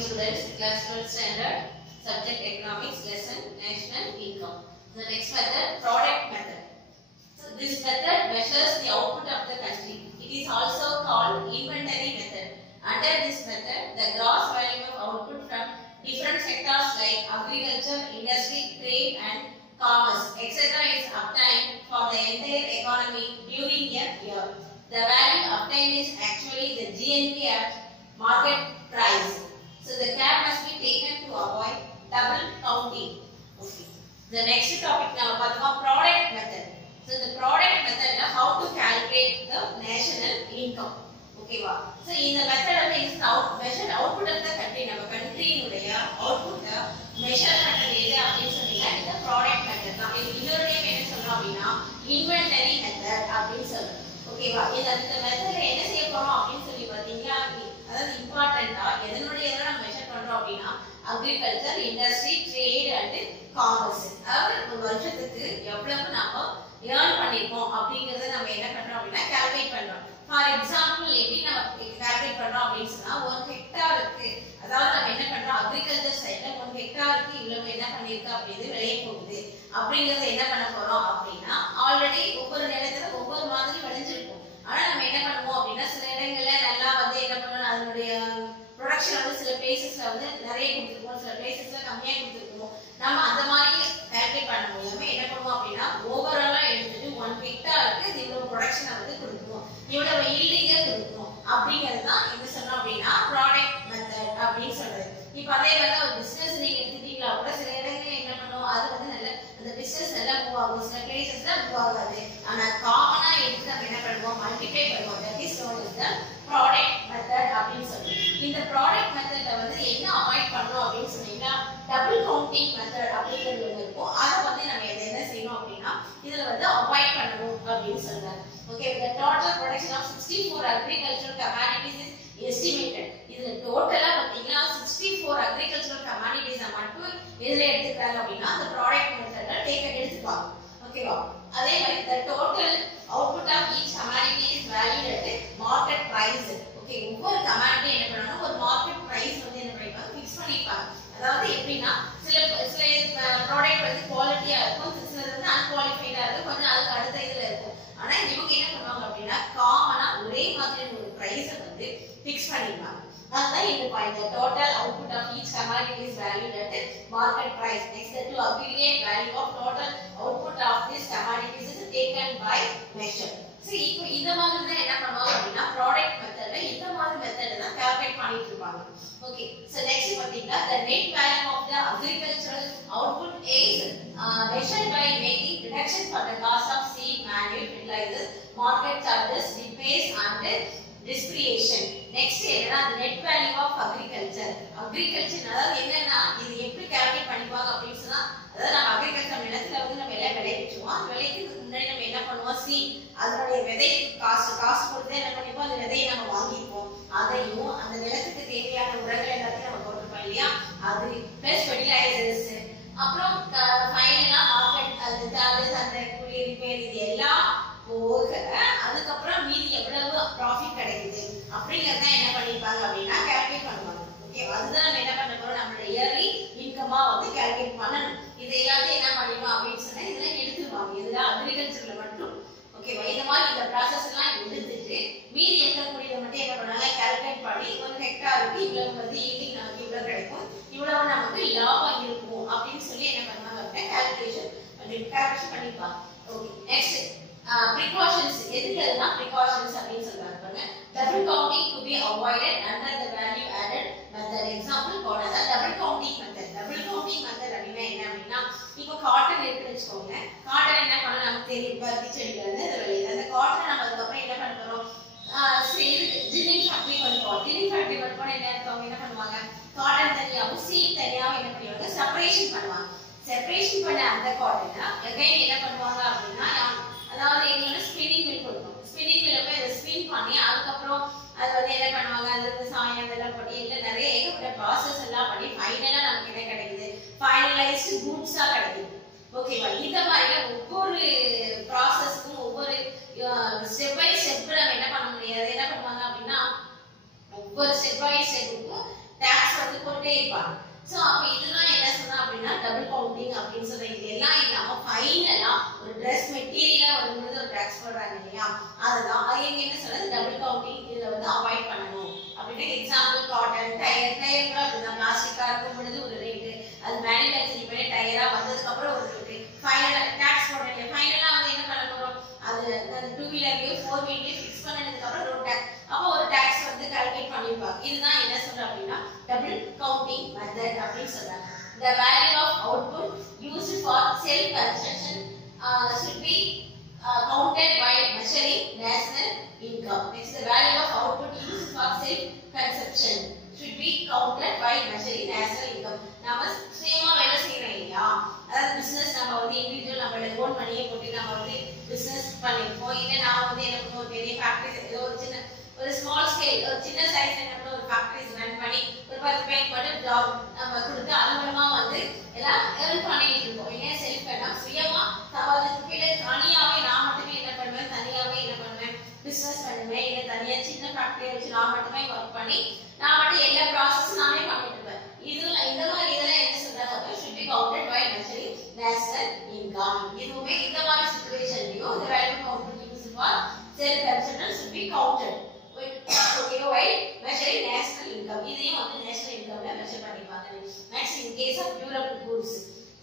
morning students, class 12 standard, subject economics, lesson national income. The next method, product method. So this method measures the output of the country. It is also called inventory method. Under this method, the gross value of output from different sectors like agriculture, industry, trade and commerce, etc. is obtained for the entire economy during a year. The value obtained is actually the GNP at market price. So the care must be taken to avoid double counting. Okay. The next topic now product method. So the product method now how to calculate the national income. Okay, wow. So in the method is measure output of the country. Our country output measurement is the product method. Now in your name inventory method. Okay, wow. In the method important agriculture, industry, trade and commerce. ஒரு வருஷத்துக்கு எவ்வளவு நாம earn பண்ணிருக்கோம் அப்படிங்கறத நம்ம என்ன பண்றோம் அப்படினா கால்குலேட் பண்றோம். ஃபார் எக்ஸாம்பிள் எப்படி நம்ம கால்குலேட் பண்றோம் அப்படினா 1 ஹெக்டாருக்கு அதாவது நம்ம என்ன பண்றோம் அக்ரிகல்ச்சர் சைடுல 1 ஹெக்டாருக்கு இவ்வளவு என்ன பண்ணிருக்கா அப்படிது விளைய போகுது அப்படிங்கறத என்ன பண்ண போறோம் அப்படினா ஆல்ரெடி ஒவ்வொரு இடத்துல ஒவ்வொரு மாதிரி விளைஞ்சிருக்கும். ஆனா நம்ம என்ன பண்ணுவோம் அப்படினா சில இடங்கள்ல நல்லா என்ன பண்ணனும் அதனுடைய ப்ரொடக்ஷன் சில பிளேसेसல நிறைய கொடுத்திருப்போம், சில பிளேसेसல கம்மியா கொடுத்திருப்போம். நாம அந்த மாதிரி கால்குலேட் பண்ணும்போது என்ன பண்ணுவோம் அப்படினா ஓவராலா எடுத்துட்டு 1 ஹெக்டாருக்கு இவ்வளவு ப்ரொடக்ஷன் கொடுப்போம், இவ்வளவு ஈல்டிங்க கொடுப்போம் அப்படிங்கிறது தான் என்ன சொல்றோம் அப்படினா ப்ராடக்ட் மெத்தட் அப்படின்னு சொல்றது. இப்போ அதே மாதிரி ஒரு பிசினஸ் நீங்க எடுத்துட்டீங்களா கூட சில இடங்கள்ல என்ன பண்ணுவோம் அது நல்ல அந்த பிசினஸ் நல்லா மூவ் ஆகும், சில பிளேसेसல மூவ் ஆகாது. ஆனா காமனா எடுத்து நம்ம என்ன பண்ணுவோம் மல்டிப்ளை பண்ணுவோம். That is known as the product method அப்படின்னு சொல்றோம். இந்த ப்ராடக்ட் மெத்தட்ல என்ன அவாய்ட் பண்றோம் அப்படின்னு சொன்னீங்கன்னா டபுள் கவுண்டிங் மெத்தட் அப்படிங்கிறது இருக்கும். அதை நம்ம என்ன செய்யணும் அப்படின்னா இதுல அவாய்ட் பண்ணணும் அப்படின்னு சொல்றாங்க. Okay, the total production of 64 agricultural commodities is estimated. இதுல டோட்டலா பாத்தீங்கன்னா 64 agricultural commodities மட்டும் எதுல எடுத்துக்கிறாங்க அப்படின்னா அந்த ப்ராடக்ட் மெத்தட்ல எடுத்துப்பாங்க. ஓகேவா? அதே மாதிரி the total output of each commodity is valued at market price. Okay, ஒவ்வொரு கமாடிட்டி என்ன பண்ணனும் ஒரு மார்க்கெட் பிரைஸ் என்ன பண்ணிப்பாங்க ஃபிக்ஸ் பண்ணிப்பாங்க. அதாவது எப்படின்னா சில ப்ராடக்ட் குவாலிட்டியா இருக்கும், சிலது அன்குவாலிஃபைடா இருக்கும், கொஞ்சம் அதுக்கு அடுத்த இதுல இருக்கும். ஆனா இவங்க என்ன பண்ணுவாங்க அப்படின்னா காமனா ஒரே மாதிரி ஒரு பிரைஸ் ஃபிக்ஸ் பண்ணிப்பாங்க. அதுதான் இந்த point. The total output of each commodity is valued at market price. Next, the aggregate value of total output of these commodities is taken by measure. So இப்போ இந்த மாதிரி தான் என்ன பண்ணுவாங்க அப்படின்னா ப்ராடக்ட் மெத்தட்ல இந்த மாதிரி மெத்தட் தான் கால்குலேட் பண்ணிட்டு இருப்பாங்க. ஓகே, so next பாத்தீங்கன்னா the net value of the agricultural output is measured by making deduction for the cost of seed, manure, fertilizers, market charges, repairs and depreciation. Next என்னன்னா the net value of agriculture. அதாவது என்னன்னா இது எப்படி calculate பண்ணிப்பாங்க அப்படின்னு சொன்னா அதாவது நம்ம அக்ரிகல்ச்சர் நிலத்துல நம்ம எல்லாம் விளைவிச்சுவோம். அந்த விளைக்கு முன்னாடி நம்ம என்ன பண்ணுவோம் சீட் அதனுடைய விதை காஸ்ட் கொடுத்து என்ன பண்ணிப்போம் அந்த விதையை நம்ம வாங்கிப்போம். அதையும் அந்த நிலத்துக்கு தேவையான உரங்கள் எல்லாத்தையும் நம்ம போட்டுப்போம் இல்லையா, அது பிளஸ் ஃபெர்டிலைசர்ஸ் அப்புறம் ஃபைனலா மார்க்கெட் அது சார்ஜஸ் அந்த கூலி ரிப்பேர் இது எல்லாம் போக அதுக்கப்புறம் மீதி எவ்வளவு ப்ராஃபிட் கிடைக்குது அப்படிங்கறத என்ன பண்ணிருப்பாங்க அப்படின்னா கால்குலேட் பண்ணுவாங்க. ஓகே, அதுதான் நம்ம என்ன பண்ண போறோம் நம்மளோட இயர்லி இன்கமா கால்குலேட் பண்ணணும். இது எல்லாத்தையும் என்ன பண்ணிடுவோம் அப்படின்னு சொன்னா இதெல்லாம் எடுத்துருவாங்க. இதுல அக்ரிகல்ச்சர்ல மட்டும் ஓகேவா இந்த மாதிரி இந்த ப்ராசஸ் எல்லாம் எடுத்துட்டு மீதி இருக்கக்கூடியதை மட்டும் என்ன பண்ணாங்க கால்குலேட் பண்ணி 1 ஹெக்டாருக்கு இவ்வளவு ஈல்டிங் நமக்கு இவ்வளவு கிடைக்கும், இவ்வளவு நமக்கு லாபம் இருக்கும் அப்படின்னு சொல்லி என்ன பண்ணுவாங்க அப்படின்னா கால்குலேஷன் பண்ணிப்பாங்க. Okay, next precautions. எதுக்கெல்லாம் precautions அப்படின்னு சொல்றாங்க பாருங்க. double counting to be avoided under the value added method. example போனத double counting method. double counting method அப்படினா என்ன அப்படினா இப்போ காட்டன் இருக்குன்னு வெச்சுக்கோங்க. காட்டன் என்ன பண்ணனும் நமக்கு தெரியும் பருத்தி செடில இருந்து இது வெளிய அந்த காட்டன் நம்ம அதுக்கு அப்புறம் என்ன பண்ண போறோம் ஜினிங் ஃபேக்டரி பண்ணுவோம். ஜினிங் ஃபேக்டரி பண்ணும்போது என்ன அவங்க என்ன பண்ணுவாங்க காட்டன் தனியாவும் சீட் தனியாவும் என்ன பண்ணுவாங்க செப்பரேஷன் பண்ணுவாங்க. செப்பரேஷன் பண்ண அந்த காட்டனை அகைன் என்ன பண்ணுவாங்க அப்படினா அதாவது எங்களோட ஸ்பின்னிங் மில் கொடுக்கும். ஸ்பின்னிங் மில்ல போய் அதை ஸ்பின் பண்ணி அதுக்கப்புறம் அது என்ன பண்ணுவாங்க அந்த சாயம் அதெல்லாம் போட்டு எல்லாம் நிறைய ஏகப்பட்ட ப்ராசஸ் எல்லாம் பண்ணி ஃபைனலா நமக்கு என்ன கிடைக்குது ஃபைனலைஸ்டு குட்ஸா கிடைக்குது. ஓகேவா? இந்த மாதிரி ஒவ்வொரு ப்ராசஸ்க்கும் ஒவ்வொரு ஸ்டெப் பை ஸ்டெப் நம்ம என்ன பண்ண முடியாது என்ன பண்ணுவாங்க அப்படின்னா ஒவ்வொரு ஸ்டெப் பை ஸ்டெப்புக்கும் டாக்ஸ் போட்டே இருப்பாங்க. சோ அப்ப இதெல்லாம் என்ன சொன்னா அப்படின்னா டபுள் கவுண்டிங் அப்படின்னு சொல்றேன். இது எல்லாம் இல்லாம ஃபைனலா ஒரு Dress மெட்டீரியலா வரும்போது ஒரு டாக்ஸ் போடுறாங்க இல்லையா, அதுதான் அவங்க என்ன சொல்றது டபுள் கவுண்டிங். இதுல வந்து அவாய்ட் பண்ணணும் அப்படின்னா எக்ஸாம்பிள் காட்டன், டயர் கூட அப்படிதான் பிளாஸ்டிக்கா இருக்கும் பொழுது ஒரு ரேட்டு, அது மேனுஃபேக்சரிங் பண்ணி டயரா வந்ததுக்கு அப்புறம் ஒரு ரேட்டு, ஃபைனலா டாக்ஸ் போடுறீங்க. ஃபைனலா வந்து என்ன பண்ண போறோம், அது டூ வீலர்லயோ ஃபோர் வீலர்லயோ ஃபிக்ஸ் பண்ணதுக்கு அப்புறம் ரோட் டாக்ஸ், அப்போ ஒரு டாக்ஸ் வந்து கால்குலேட் பண்ணிருப்பாங்க. இதுதான் என்ன சொல்றோம் அப்படின்னா டபுள் கவுண்டிங் மெத்தட் அப்படின்னு சொல்றாங்க. The value of output used for self construction should be counted while measuring national income. Next, the value of output used for self consumption should be counted while measuring national income. நாம சேமா வேலை செய்யறோம் இல்லையா, அதாவது business நம்ம வந்து individual நம்மளோட own மணியை போட்டு நம்ம வந்து பிசினஸ் பண்ணிருப்போம். இல்ல நாம வந்து என்ன பண்ணுவோம், ஒரு பெரிய ஃபேக்டரி, ஏதோ ஒரு சின்ன ஒரு ஸ்மால் ஸ்கேல் ஒரு சின்ன சைஸ் என்ன பண்ணுவோம், ஒரு ஃபேக்டரிஸ் ரன் பண்ணி ஒரு 10 பேருக்கு மட்டும் ஜாப் நம்ம கொடுத்து அது மூலமா வந்து எல்லாம் ஏர்ன் பண்ணிட்டு இருக்கோம். இல்லையா, செல்ஃப் பண்ணா சுயமா தனியாவே நான் மட்டுமே என்ன பண்ணுவேன், தனியாவே என்ன பண்ணுவேன் பிசினஸ் பண்ணுவேன். இல்ல தனியா சின்ன ஃபேக்டரியை வச்சு நான் மட்டுமே ஒர்க் பண்ணி நான் மட்டும் எல்லா ப்ராசஸும் நானே பண்ணிட்டு இருப்பேன். இதுல இந்த மாதிரி இதெல்லாம் என்ன சொல்றாங்க, should be counted by measuring national income. இதுவுமே இந்த மாதிரி சிச்சுவேஷன்லயும் the value of output used for self consumption should be counted okay while measuring national income. இதையும் வந்து national income ல மெஷர் பண்ணிப்பாங்க. Next, in case of durable goods,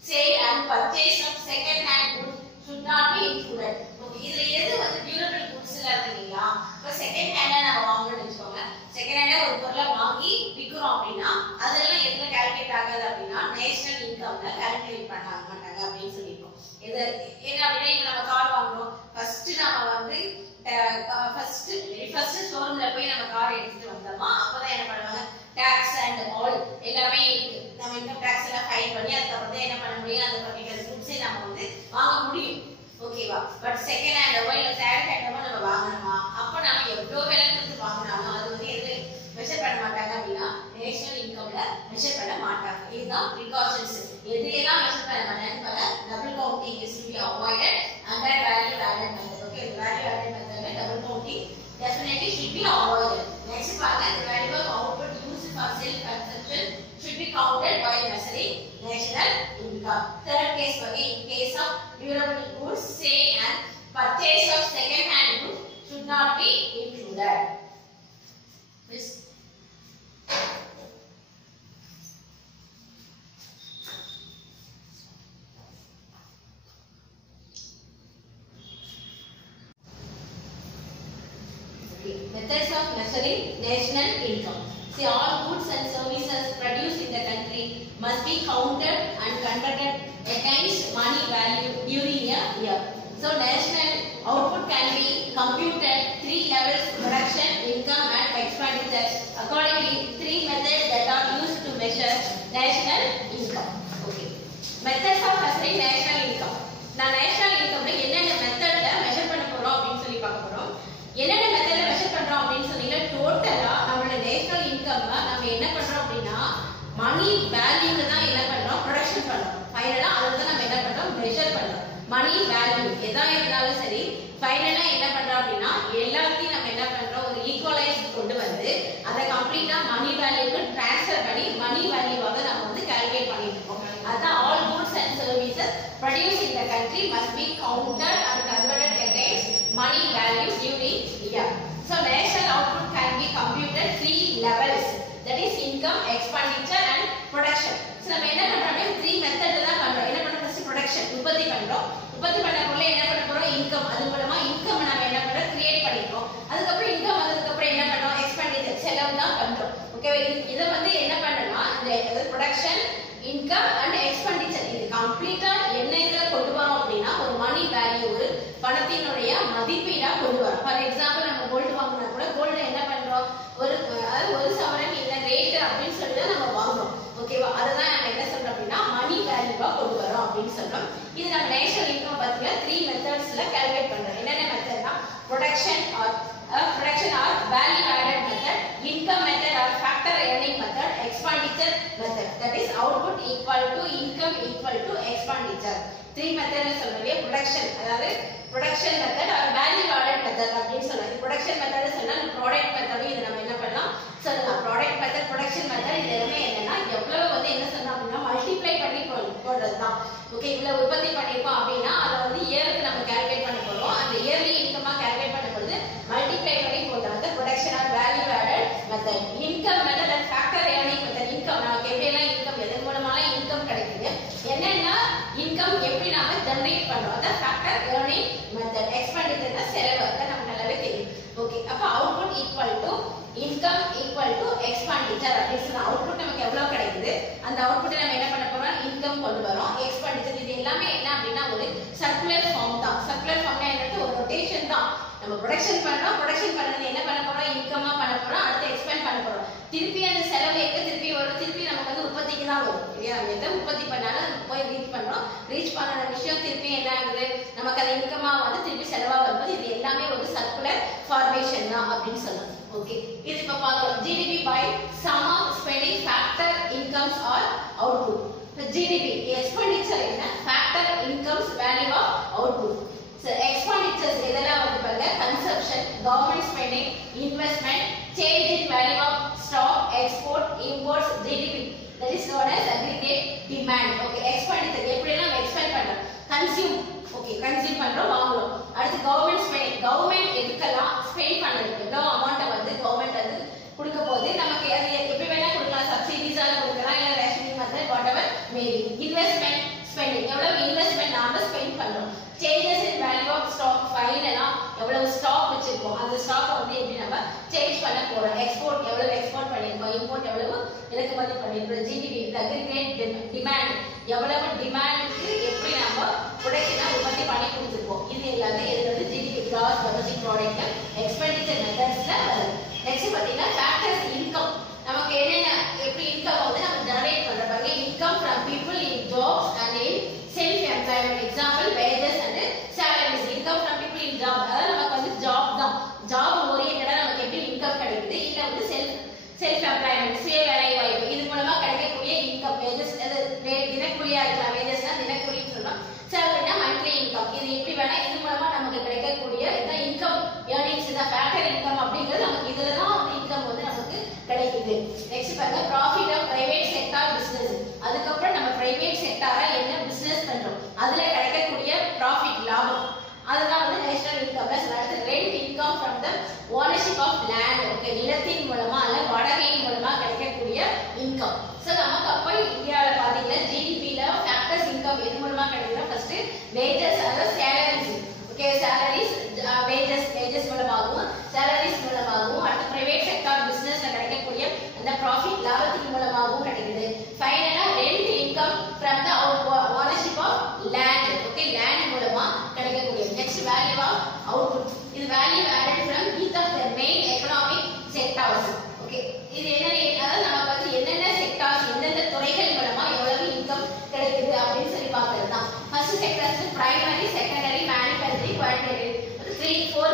sale and purchase of second hand goods should not be included. Okay, இதுல எது வந்து durable goods ல இருக்குங்களா, இப்ப செகண்ட் ஹேண்டா நம்ம வாங்கணும்னு வெச்சுக்கோங்க. செகண்ட் ஹேண்டா ஒரு பொருளை வாங்கி விக்கிறோம் அப்படின்னா அதெல்லாம் எதுல கால்குலேட் ஆகாது அப்படின்னா நேஷனல் இன்கம்ல கால்குலேட் பண்ண மாட்டாங்க அப்படின்னு சொல்லிருக்கோம். இது என்ன அப்படின்னா, இப்ப நம்ம கார் வாங்குறோம், ஃபர்ஸ்ட் நம்ம வந்து ஃபர்ஸ்ட் ஷோரூம்ல போய் நம்ம கார் எடுத்துட்டு வந்தோமா, அப்பதான் என்ன பண்ணுவாங்க டாக்ஸ் அண்ட் ஆல் எல்லாமே இருக்கு. நம்ம இன்கம் டாக்ஸ் எல்லாம் ஃபைல் பண்ணி அதுக்கப்புறம் தான் என்ன பண்ண முடியும், அந்த பர்டிகுலர் குட்ஸை நம்ம வந்து வாங்க முடியும். ஓகேவா, பட் செகண்ட் ஹேண்டவோ இல்ல தேர்ட் ஹேண்டவோ நம்ம வாங்கணுமா, அப்ப நம்ம எவ்வளவு விலை கொடுத்து வாங்கினாலும் அது வந்து எது மெஷர் பண்ண மாட்டாங்க அப்படின்னா நேஷனல் இன்கம்ல மெஷர் பண்ண மாட்டாங்க. இதுதான் precautions. எது எல்லாம் மெஷர் பண்ண மாட்டாங்க, double counting is to be avoided under value added method. Okay, value added method ல double counting definitely should be avoided. Next பாருங்க, the value of output used for self consumption should be counted while measuring national income. Third case பாருங்க, in case of durable goods, sale and purchase of second hand goods should not be included. Please. Methods of measuring national income. See, all goods and services produced in the country must be counted and converted against money value during a year. So, national output can be computed 3 levels: production, income and expenditure. Accordingly, 3 methods that are used to measure national income. Okay. Methods of measuring national income. Now, national income la enna method la measure பண்ண போறோம் அப்படினு சொல்லி பார்க்க போறோம். என்னென்ன மெத்தட்ல measure பண்றோம் அப்படின்னு சொன்னீங்கன்னா, டோட்டலா நம்மளோட நேஷனல் இன்கம்ல நம்ம என்ன பண்றோம் அப்படின்னா மணி வேல்யூல தான் என்ன பண்றோம், ப்ரொடக்ஷன் பண்றோம். ஃபைனலா அதுதான் நம்ம என்ன பண்றோம், மெஷர் பண்றோம். மணி வேல்யூ எதா இருந்தாலும் சரி, ஃபைனலா என்ன பண்றோம் அப்படின்னா எல்லாத்தையும் நம்ம என்ன பண்றோம், ஒரு ஈக்குவலைஸ் கொண்டு வந்து அதை கம்ப்ளீட்டா மணி வேல்யூக்கு டிரான்ஸ்ஃபர் பண்ணி மணி வேல்யூவாக நம்ம வந்து கால்குலேட் பண்ணிட்டு இருக்கோம். அதான் all goods and services produced in the country must be counted and converted against money value during year. So national output can be computed 3 levels, that is income, expenditure and production. So நம்ம என்ன பண்றோம்னா 3 மெத்தட்ல தான் பண்றோம். என்ன பண்றோம், first production உற்பத்தி பண்றோம். உற்பத்தி பண்ண பொருளை என்ன பண்ண போறோம், இன்கம். அது மூலமா இன்கம் நம்ம என்ன பண்றோம், கிரியேட் பண்ணிட்டோம். அதுக்கப்புறம் இன்கம் வந்ததுக்கு அப்புறம் என்ன பண்றோம், எக்ஸ்பெண்டிச்சர் செலவு தான் பண்றோம். ஓகே, இத வந்து என்ன பண்ணனும்னா இந்த ப்ரொடக்ஷன், இன்கம் அண்ட் எக்ஸ்பெண்டிச்சர் இது கம்ப்ளீட்டா என்ன இதுல கொண்டு வரோம் அப்படின்னா ஒரு மணி வேல்யூ, ஒரு பணத்தினுடைய மதிப்பீடா கொண்டு வரோம். ஃபார் எக்ஸாம்பிள் நம்ம கோல்டு வாங்கினா கூட கோல்டு என்ன பண்றோம், ஒரு சவரன் இல்ல ரேட் அப்படின்னு சொல்லி தான் நம்ம வாங்குறோம். ஓகேவா, அதுதான் நம்ம என்ன சொல்றோம் அப்படின்னா மணி வேல்யூவா கொண்டு வரோம் அப்படின்னு சொல்றோம். இது நம்ம நேஷனல் இன்கம் பத்தில 3 மெத்தட்ஸ்ல கால்குலேட் பண்றோம். என்னென்ன மெத்தட்னா production or value added method, income method or factor earning method, expenditure method. That is output equal to income equal to expenditure. 3 மெத்தட்ல சொல்றீங்க. production அதாவது production method or value added method அப்படின்னு சொல்றாங்க. production method சொன்னா product method இது நம்ம என்ன பண்ணலாம் சொல்லலாம். product method, production method இது எல்லாமே என்னன்னா எவ்வளவு வந்து என்ன சொன்னா அப்படின்னா மல்டிப்ளை பண்ணி போடுறதுதான். ஓகே, இவ்வளவு உற்பத்தி பண்ணிருக்கோம் அப்படின்னா அதை வந்து இயருக்கு நம்ம கால்குலேட் பண்ண போறோம். அந்த இயர்லி இன்கமா கால்குலேட் பண்ண பொழுது மல்டிப்ளை பண்ணி போடுறோம். அந்த production R value added method, income method and factor earning method. Income நமக்கு எப்படி எல்லாம் இன்கம் எதன் மூலமாலாம் இன்கம் கிடைக்குது, என்னென்ன இன்கம் எப்படி நாம ஜெனரேட் பண்றோம், அதான் ஃபேக்டர் ஏர்னிங் மெத்தட். எக்ஸ்பெண்டிச்சர்னா செலவு, அதான் நமக்கு நல்லாவே தெரியும். ஓகே, அப்ப output equal to income equal to expenditure அப்படின்னு சொன்னா அவுட்புட் நமக்கு எவ்வளவு கிடைக்குது, அந்த அவுட்புட் நம்ம என்ன பண்ண போறோம், இன்கம் கொண்டு வரோம். எக்ஸ்பெண்டிச்சர் இது எல்லாமே என்ன அப்படின்னா ஒரு சர்க்குலர் ஃபார்ம் தான். சர்க்குலர் ஃபார்ம்னா என்னது, ஒரு ரொட்டேஷன் தான். நம்ம ப்ரொடக்ஷன் பண்றோம், ப்ரொடக்ஷன் பண்ணது என்ன பண்ண போறோம், இன்கமா பண்ண போறோம், அடுத்து எக்ஸ்பெண்ட் பண்ண போறோம். திருப்பி அந்த செலவு எங்க திருப்பி வரும், திருப்பி நமக்கு வந்து உற்பத்திக்கு தான் வரும் இல்லையா. நம்ம எதை உற்பத்தி பண்ணாலும் நம்ம போய் ரீச் பண்றோம், ரீச் பண்ண விஷயம் திருப்பி என்ன ஆகுது, நமக்கு அது இன்கமா வந்து திருப்பி செலவா வரும்போது இது எல்லாமே ஒரு சர்க்குலர் ஃபார்மேஷன் தான் அப்படின்னு சொல்லலாம். ஓகே, இது இப்ப பார்க்கலாம். GDP by sum of spending, factor, incomes or output. இப்ப ஜிடிபி எக்ஸ்பெண்டிச்சர் என்ன, factor, incomes, value of output. So expenditures இதெல்லாம் வந்து பாருங்க, consumption, government spending, investment, change in value of stock, export, imports, GDP, that is known as aggregate demand. Okay, expenditure எப்படி எல்லாம் expend பண்றோம், consume, okay, consume பண்றோம், வாங்குறோம். அடுத்து government spending, government எதுக்கெல்லாம் spend பண்றதுக்கு எவ்வளவு amount வந்து government வந்து கொடுக்க போகுது, நமக்கு அது எப்படி வேணா கொடுக்கலாம், subsidies ஆல கொடுக்கலாம், இல்ல rationing method, whatever maybe. Investment spending, எவ்வளவு investment நாம spend பண்றோம். changes in value of stock, ஃபைனலா எவ்வளவு ஸ்டாக் வச்சிருக்கோம், அந்த ஸ்டாக் வந்து எப்படி நம்ம சேஞ்ச் பண்ண போறோம். எக்ஸ்போர்ட் எவ்வளவு எக்ஸ்போர்ட் பண்ணிருக்கோம், இம்போர்ட் எவ்வளவு இறக்குமதி பண்ணிருக்கோம். ஜிடிபி அக்ரிகேட் டிமாண்ட், எவ்வளவு டிமாண்டுக்கு எப்படி நம்ம ப்ரொடக்ஷனை உற்பத்தி பண்ணி கொடுத்துருக்கோம். இது எல்லாமே இது வந்து GDP gross domestic product expenditure மெத்தட்ஸ்ல வருது. நெக்ஸ்ட் பாத்தீங்கன்னா ஃபேக்டர்ஸ் இன்கம், நமக்கு என்னென்ன எப்படி இன்கம் வந்து நம்ம ஜெனரேட் பண்ற பாருங்க. Income from people in jobs and in self employment, example wages and salaries. Income from people in job, அதாவது நமக்கு வந்து ஜாப் தான், ஜாப் ஓரியன்டடா நமக்கு எப்படி இன்கம் கிடைக்குது, இல்ல வந்து செல்ஃப் எம்ப்ளாய்மெண்ட் சுய வேலை வாய்ப்பு, இது மூலமா கிடைக்கக்கூடிய இன்கம். வேஜஸ் தினக்கூலியா இருக்கலாம், வேஜஸ்னா தினக்கூலின்னு சொல்லலாம், சேலரினா மந்த்லி இன்கம். இது எப்படி வேணா இது மூலமா நமக்கு கிடைக்கக்கூடிய இதான் இன்கம் ஏர்னிங்ஸ், தான் ஃபேக்டர் இன்கம் அப்படிங்கிறது நமக்கு இதுல தான் வந்து இன்கம் வந்து நமக்கு கிடைக்குது. நெக்ஸ்ட் பாருங்க profit of private sector business, அதுக்கப்புறம் நம்ம பிரைவேட் செக்டாரா என்ன பிசினஸ் பண்றோம் அதுல கிடைக்கக்கூடிய ப்ராஃபிட் லாபம், அதுதான் வந்து நேஷனல் இன்கம். அடுத்து rent income from the ownership of land, okay, நிலத்தின் மூலமா அல்ல வாடகையின் மூலமா கிடைக்கக்கூடிய இன்கம். சோ நமக்கு அப்ப இந்தியாவில பாத்தீங்கன்னா ஜிடிபில ஃபேக்டர்ஸ் இன்கம் எது மூலமா கிடைக்குதுன்னா ஃபர்ஸ்ட் வேஜஸ் அதாவது சேலரிஸ், ஓகே, சேலரிஸ் வேஜஸ் மூலமாகவும் சேலரிஸ் மூலமாகவும், அடுத்து பிரைவேட் செக்டார் பிசினஸ்ல கிடைக்கக்கூடிய அந்த ப்ராஃபிட் லாபத்தின் மூலமாகவும் கிடைக்குது. ஃபைனலா rent income from the ownership of land, okay, land மூலமா கிடைக்கக்கூடிய. நெக்ஸ்ட் வேல்யூ ஆஃப் அவுட்புட், இது value added from each of the main economic sectors. Okay, இது என்ன, அதாவது நமக்கு வந்து என்னென்ன செக்டார்ஸ் எந்தெந்த துறைகள் மூலமா எவ்வளவு இன்கம் கிடைக்குது அப்படின்னு சொல்லி பார்க்கிறது தான். First sectors primary, secondary, manufacturing, qualitative, 4